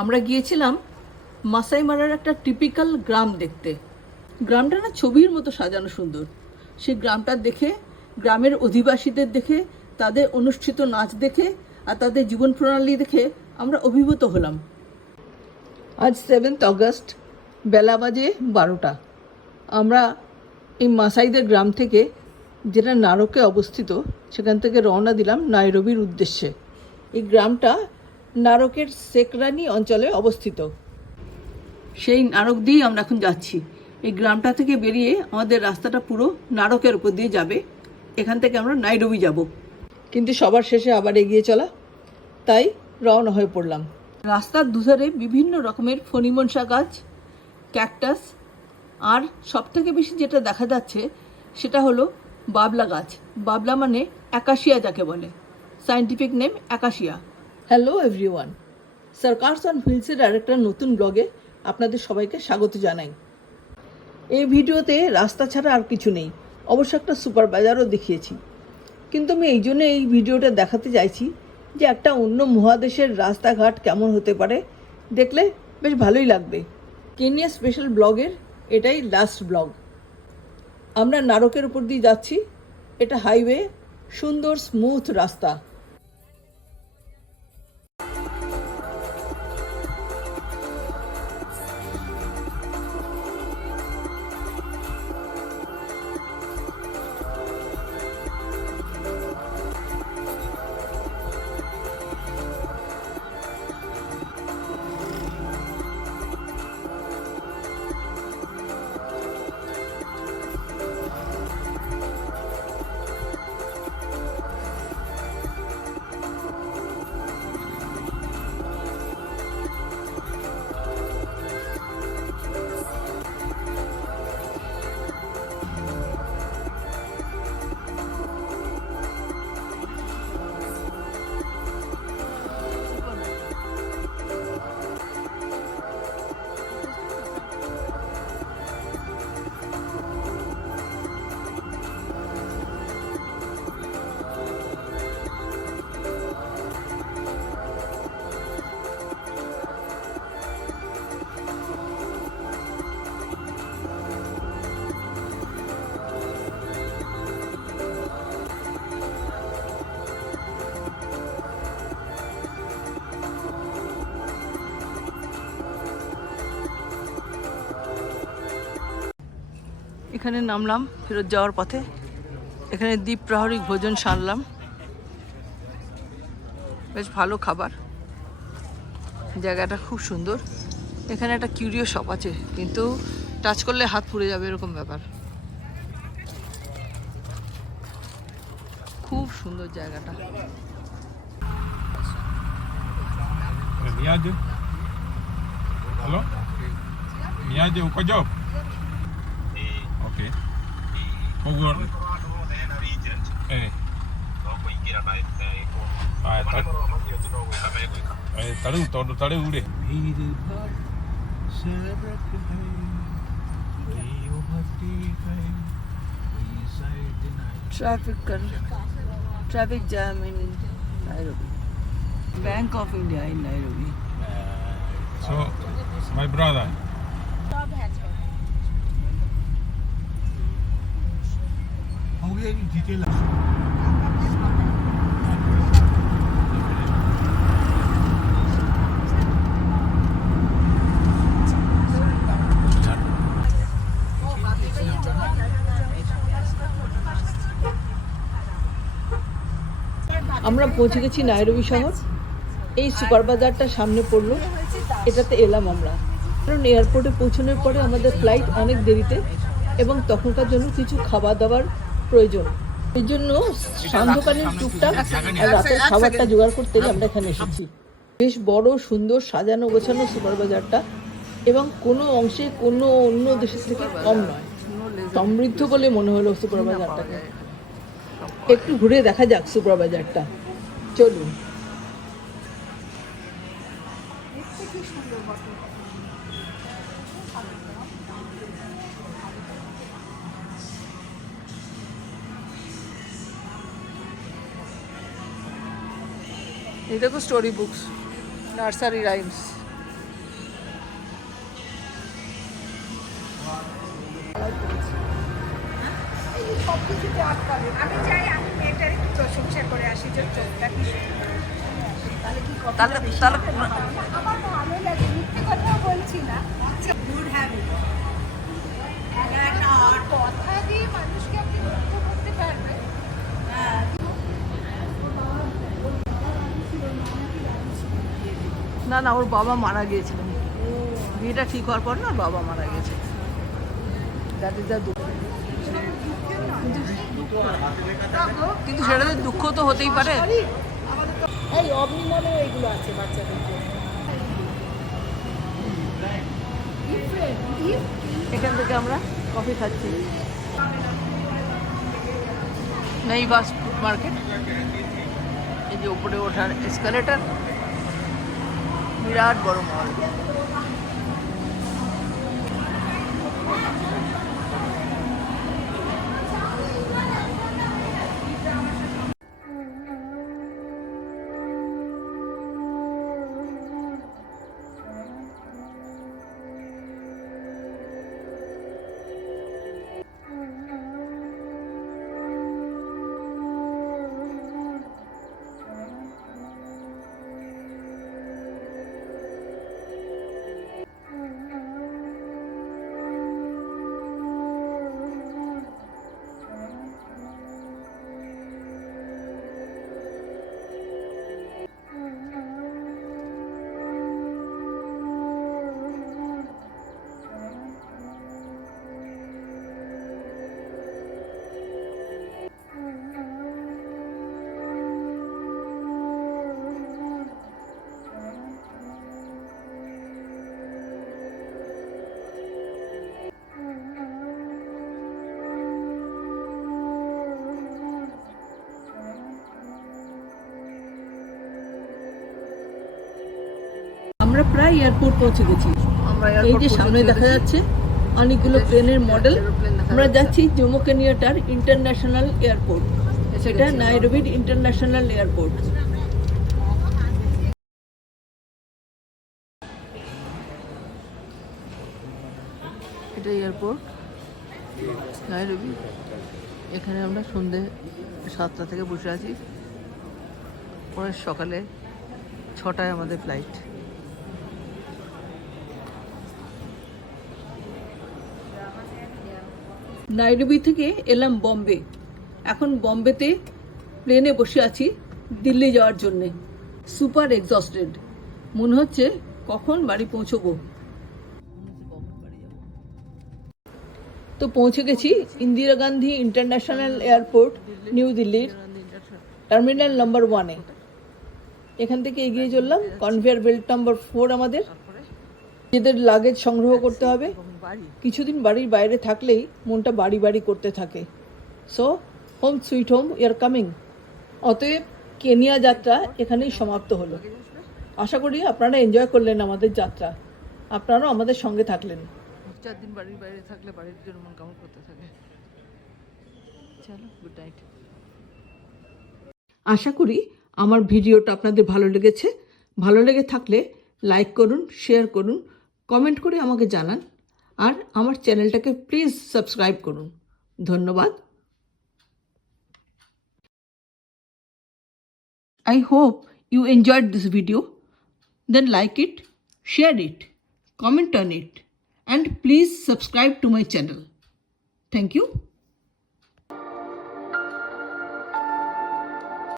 আমরা গিয়েছিলাম মাসাই মারার একটা টিপিক্যাল গ্রাম দেখতে। গ্রামটা না ছবির মতো সাজানো সুন্দর। সেই গ্রামটা দেখে, গ্রামের অধিবাসীদের দেখে, তাদের অনুষ্ঠিত নাচ দেখে, আর তাদের জীবন প্রণালী দেখে আমরা অভিভূত হলাম। আজ সেভেন্থ অগস্ট বেলা বাজে বারোটা। আমরা এই মাসাইদের গ্রাম থেকে, যেটা নারকে অবস্থিত, সেখান থেকে রওনা দিলাম নাইরবির উদ্দেশ্যে। এই গ্রামটা নারকের সেকরানি অঞ্চলে অবস্থিত। সেই নারক দিয়েই আমরা এখন যাচ্ছি। এই গ্রামটা থেকে বেরিয়ে আমাদের রাস্তাটা পুরো নারকের উপর দিয়ে যাবে। এখান থেকে আমরা নাইরবি যাব। কিন্তু সবার শেষে আবার এগিয়ে চলা। তাই রওনা হয়ে পড়লাম। রাস্তার দুধারে বিভিন্ন রকমের ফণিমনসা গাছ, ক্যাকটাস, আর সবথেকে বেশি যেটা দেখা যাচ্ছে সেটা হলো বাবলা গাছ। বাবলা মানে অ্যাকাশিয়া যাকে বলে। Scientific name acacia hello everyone Sarkars on হুইলসের আরেকটা নতুন ব্লগে আপনাদের সবাইকে স্বাগত জানাই। এই ভিডিওতে রাস্তা ছাড়া আর কিছু নেই, অবশ্য একটা সুপার বাজারও দেখিয়েছি। কিন্তু আমি এই জন্য এই ভিডিওটা দেখাতে চাইছি যে একটা অন্য মহাদেশের রাস্তাঘাট কেমন হতে পারে, দেখলে বেশ ভালোই লাগবে। কেনিয়া স্পেশাল ব্লগের এটাই লাস্ট ব্লগ আমরা নারকের উপর দিয়ে যাচ্ছি। এটা হাইওয়ে সুন্দর স্মুথ রাস্তা। এখানে নামলাম, ফেরত যাওয়ার পথে এখানে দ্বীপ প্রহরিক ভোজন সারলাম বেশ ভালো খাবার জায়গাটা খুব সুন্দর এখানে একটা কিউরিও শপ আছে, কিন্তু টাচ করলে হাত পুড়ে যাবে এরকম ব্যাপার খুব সুন্দর জায়গাটা Miaje. Halo? Miaje uko? Mugur. Traffic traffic jam in Nairobi. Bank of India in Nairobi. So my brother. আমরা পৌঁছে গেছি নাইরবি শহর। এই সুপার বাজারটা সামনে পড়ল। এটাতে এলাম আমরা। কারণ এয়ারপোর্টে পৌঁছানোর পরে আমাদের ফ্লাইট অনেক দেরিতে এবং তখনকার জন্য কিছু খাবার দাবার প্রয়োজন। এই জন্য সান্ধ্যকালীন টুকটাক আর রাতের খাবারটা জোগাড় করতে আমরা এখানে এসেছি। বেশ বড় সুন্দর সাজানো গোছানো সুপার বাজারটা এবং কোনো অংশে কোনো অন্য দেশের থেকে কম নয়। সমৃদ্ধ বলে মনে হলো সুপার বাজারটাকে। একটু ঘুরে দেখা যাক সুপার বাজারটা। চলুন। এই দেখো স্টোরি বুকস নার্সারি রাইমস সব কিছুতে আটকাবে আমি চাই আমি মেয়েটার একটু প্রশংসা করে আসি যে চোখটা কি সুন্দর। তাহলে কি কপিটা তাহলে- বেশি তাহলে- হবে না? আমার ভালো লাগে মিথ্যে কথা বলছি না গুড হ্যাবিট কথা দিয়ে মানুষকে আপনি মুক্ত করতে পারবেন না না ওর বাবা মারা গিয়েছিলেন। বিয়েটা ঠিক হওয়ার পর না বাবা মারা গেছে দ্যাট ইজ দ্য কিন্তু সেটাতে দুঃখ তো হতেই পারে। এই এগুলো আছে বাচ্চাদের এখান থেকে আমরা কফি খাচ্ছি। নেই বাস মার্কেট। এই যে উপরে ওঠার এসকালেটার বিরাট বড় মল আমরা প্রায় এয়ারপোর্ট পৌঁছে গেছি। আমরা এই যে সামনে দেখা যাচ্ছে অনেকগুলো প্লেনের মডেল আমরা যাচ্ছে। জম্মু কানিয়াটার ইন্টারন্যাশনাল এয়ারপোর্ট সেটা। নাইরোবির ইন্টারন্যাশনাল এয়ারপোর্ট এটা এয়ারপোর্ট নাইরোবি। এখানে আমরা সন্ধে সাতটা থেকে বসে আছি। পরে সকালে ছটায় আমাদের ফ্লাইট নাইরোবি থেকে এলাম বম্বে। এখন বম্বেতে প্লেনে বসে আছি দিল্লি যাওয়ার জন্যে। সুপার এক্সস্টেড মনে হচ্ছে কখন বাড়ি পৌঁছবো। তো পৌঁছে গেছি Indira Gandhi international airport, new দিল্লির টার্মিনাল নাম্বার ওয়ানে। এখান থেকে এগিয়ে চললাম কনভেয়ার বেল্ট নাম্বার ফোর আমাদের। নিজেদের লাগেজ সংগ্রহ করতে হবে। কিছুদিন বাড়ির বাইরে থাকলেই মনটা বাড়ি বাড়ি করতে থাকে। So home sweet home year coming অতএব কেনিয়া যাত্রা এখানেই সমাপ্ত হলো। আশা করি আপনারা এনজয় করলেন আমাদের যাত্রা। আপনারাও আমাদের সঙ্গে থাকলেন। চার দিন বাড়ির বাইরে থাকলে বাড়ির জন্য মন কেমন করতে থাকে? চলো গুড নাইট আশা করি আমার ভিডিওটা আপনাদের ভালো লেগেছে। ভালো লেগে থাকলে লাইক করুন শেয়ার করুন। কমেন্ট করে আমাকে জানান আর আমার চ্যানেলটাকে প্লিজ সাবস্ক্রাইব করুন ধন্যবাদ I hope you enjoyed this video. Then like it, share it, comment on it, and please subscribe to my channel. Thank you.